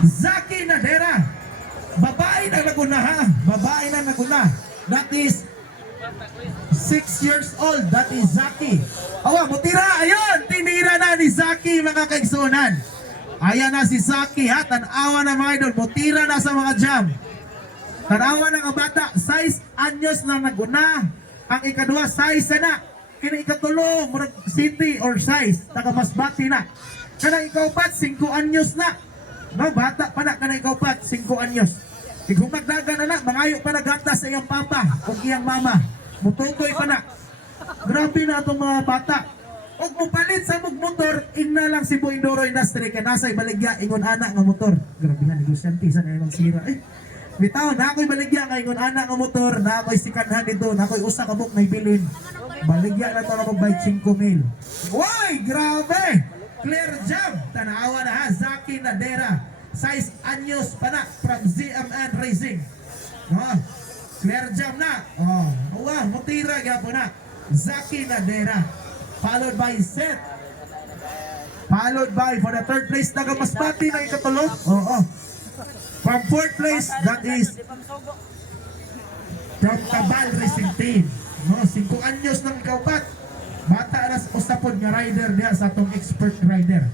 Zaki Nadera. Babae na naguna ha. Babae na naguna. That is 6 years old. That is Zaki. Awa, mutira. Ayun, tinira na ni Zaki mga kaigsunan. Ayan na si Zaki ha. Tanawa na mga idol. Mutira na sa mga jam. Tanawa na nga bata. 6 anyos na naguna. Ang ikadua, 6 na. Kina ikatulo, murag city or size. Taga Masbati na. Kana ikaupat, 5 anyos na. No, bata pa na. Kana ikaupat, 5 anyos. Igumagdaga na na. Mangayo pa na gata sa iyang papa. O iyang mama. Mututoy pa na. Grabe na itong mga bata. Og mupalit sa motor, ina lang si Boindoro Industry kaya nasa ibaligya ingon anak nga motor. Grabe nga negosyante sa kanyang sira. Bitaw na ako'y baligya nga ingon anak nga motor, na ako'y sikanhan dito, na ako'y usa ka buk may bilin. Baligya na ito na mag-bike 5,000. Uy, grabe! Clear jump. Tanawa na ha, Zaki Nadera. 6 anyos pa na from ZMN Racing. Clear jump na. Mutira po na. Zaki Nadera. Followed by Seth. Followed by for the third place taga Masbati na ikatulo. From fourth place, that is from Tabal Racing Team. 5 anyos ng kaupat. Bata aras usapod nga rider niya sa atong expert rider.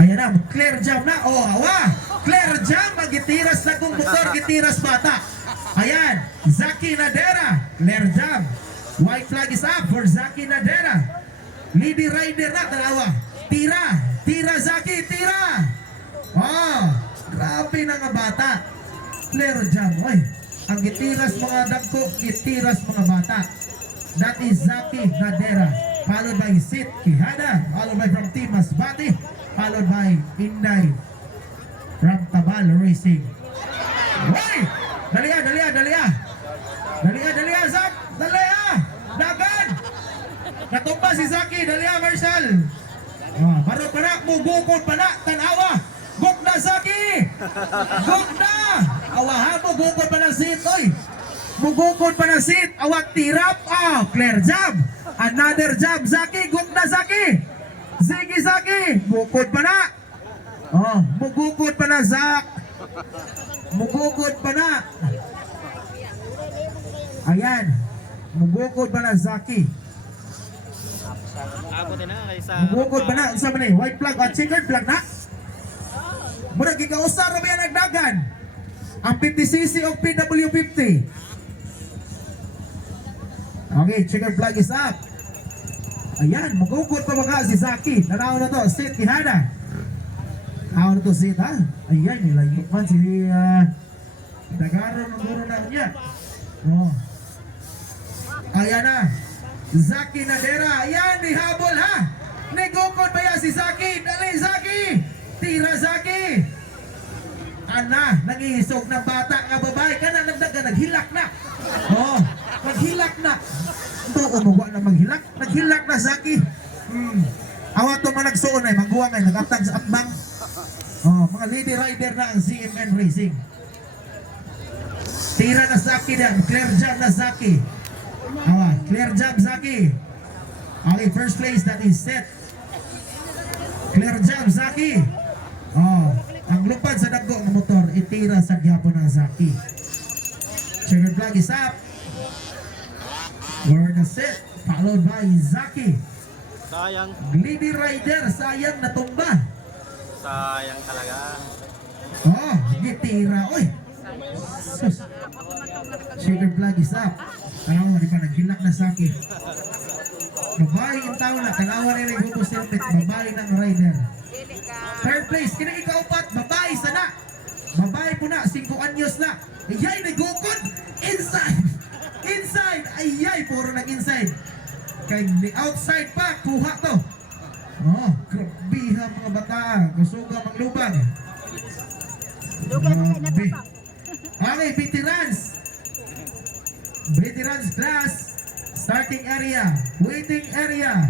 Ayan na, clear jam na. Clear jam. Magitiras na kung motor, gitiras bata. Ayan, Zaki Nadera. Clear jam. White flag is up for Zaki Nadera. Lady rider na, tanawa. Tira Zaki, tira. Grabe na nga bata. Clear jam. Ang gitiras mga dagko, gitiras mga bata. That is Zaki Nadera. Followed by Sid Quijada. Followed by from Team Masbati. Followed by Inday from Tabal Racing. Dalia, Zak. Dalia. Dagan. Natumba si Zaki. Dalia, Marshall. Baro pa na. Mugukod pa na. Tanawa. Guk na, Zaki. Guk na. Awahamo. Gukod pa na Sid. Mugukod pa na Sid. Awat tirap. Clear jab. Another jab. Zaki. Guk na, Zaki. Sige, Zaki. Mugukod pa na. Mugukod pa na, Zak. Mugukod pa na. Ayan. Mugukod pa na, Zaki. Mugukod pa na. Isa ba na white flag at checkered flag na? Murag ikausar na ba yan nagdagan? Ang 50cc of PW50. Okay, checkered flag is up. Ayan, mugukod pa baka si Zaki. Nanaw na to, Sid Quijada. Nanaw na to, Sid ha? Ayan, nilayok man si Dagaron ng guro na niya. Ayan na. Zaki Nadera. Ayan, nihabol ha. Nagukod ba yan si Zaki? Dali, Zaki. Tira, Zaki. Nangihisog ng bata nga babae. Naghilak na. Naghilak na. Umuwa na maghilak. Naghilak na, Zaki. Awat to man nagsuon ay magbuwang ay nagatag sa atbang. Mga lady rider na ang ZMN Racing. Tira na Zaki na. Clear jump na Zaki. Clear jump Zaki. Okay, first place that is set. Clear jump Zaki. Ang lupad sa dagko ng motor itira sa gyapon ng Zaki. Checkered flag is up. We're the set. Followed by Zaki. Sayang. Lady rider, sayang natumba. Sayang talaga. Gitira. Sus. Checkered flag is up. Tanawa, di pa naghilak na Zaki. Babae yung tao na. Tanawa rin yung hubo silpit. Babae ng rider. Third place, kinakikaupat. Babae sana. Babae po na. 5 anyos na. Ayay, nagukod. Inside. Ayay, puro nag-inside. Kay the outside pa. Kuha to. Grabiha mga bata. Kusuga maglubang. Grabe. Okay, veterans class, starting area, waiting area.